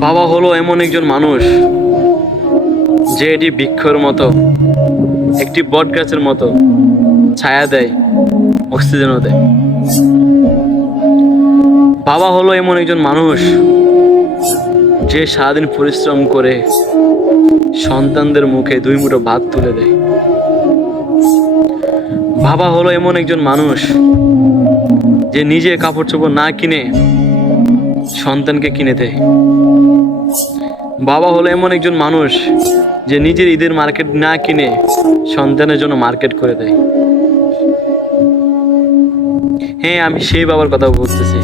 বাবা হলো এমন একজন মানুষ যে এটি বৃক্ষর মতো, একটি বট গাছের মতো ছায়া দেয়, অক্সিজেনও দেয়। বাবা হলো এমন একজন মানুষ যে সারাদিন পরিশ্রম করে সন্তানদের মুখে দুই মুঠো ভাত তুলে দেয়। বাবা হলো এমন একজন মানুষ যে নিজে কাপড় চোপড় না কিনে সন্তানকে কিনে দেয়। বাবা হলো এমন একজন মানুষ যে নিজের ঈদের মার্কেট না কিনে সন্তানের জন্য মার্কেট করে দেয়। হ্যাঁ, আমি সেই বাবার কথা বলতেছি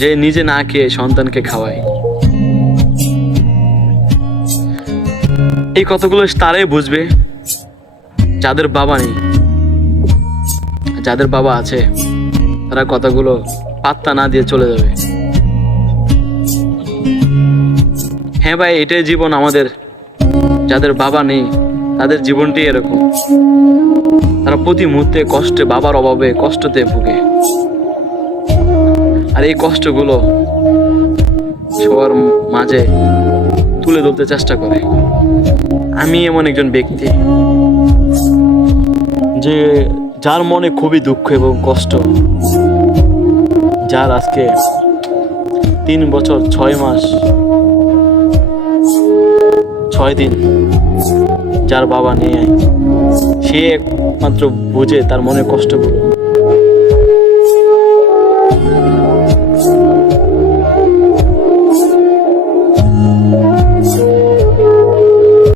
যে নিজে না খেয়ে সন্তানকে খাওয়ায়। এই কথাগুলো তারাই বুঝবে যাদের বাবা নেই। যাদের বাবা আছে তারা কথাগুলো পাত্তা না দিয়ে চলে যাবে। হ্যাঁ ভাই, এটাই জীবন আমাদের। যাদের বাবা নেই তাদের জীবনটি এরকম। তারা প্রতি মুহূর্তে কষ্টে, বাবার অভাবে কষ্টতে ভুগে। আর এই কষ্টগুলো সবার মাঝে তুলে ধরতে চেষ্টা করে। আমি এমন একজন ব্যক্তি যে যার মনে খুবই দুঃখ এবং কষ্ট, যার আজকে 3 বছর 6 মাস 6 দিন যার বাবা নেই, সে একমাত্র বুঝে তার মনের কষ্টগুলো।